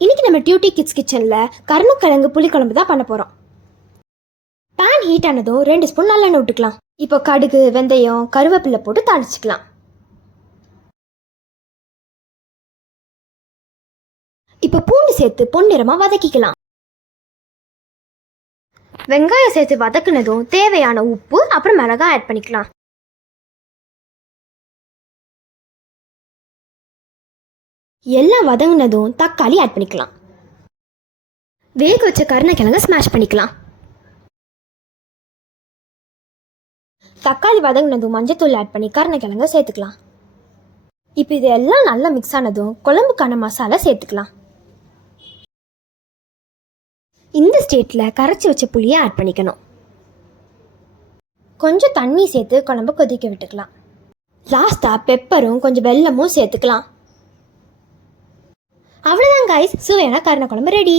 இன்னைக்கு நம்ம duty kids கிச்சனில் கருணக்கிழங்கு புளிக்குழம்பு தான் பண்ண போகிறோம். பேன் ஹீட் ஆனதும் 2 ஸ்பூன் நல்லெண்ணெய் விட்டுக்கலாம். இப்போ கடுகு, வெந்தயம், கருவேப்பிலை போட்டு தாளிச்சிக்கலாம். இப்போ பூண்டு சேர்த்து பொன்னிறமாக வதக்கிக்கலாம். வெங்காயம் சேர்த்து வதக்குனதும் தேவையான உப்பு அப்புறம் மிளகாய் ஆட் பண்ணிக்கலாம். எல்லாம் வதங்கினதும் தக்காளி ஆட் பண்ணிக்கலாம். வேக வச்ச கருணக்கிழங்க ஸ்மாஷ் பண்ணிக்கலாம். தக்காளி வதங்கினதும் மஞ்சத்தூள் ஆட் பண்ணி கருணக்கிழங்க சேர்த்துக்கலாம். இப்போ இது எல்லாம் நல்லா மிக்ஸ் ஆனதும் குழம்புக்கான மசாலா சேர்த்துக்கலாம். இந்த ஸ்டேட்டில் கரைச்சி வச்ச புளியை ஆட் பண்ணிக்கணும். கொஞ்சம் தண்ணி சேர்த்து குழம்பு கொதிக்க விட்டுக்கலாம். லாஸ்ட்டாக பெப்பரும் கொஞ்சம் வெல்லமும் சேர்த்துக்கலாம். அவ்வளோதான் கைஸ், சுவையான கருணக்குழம்பு ரெடி.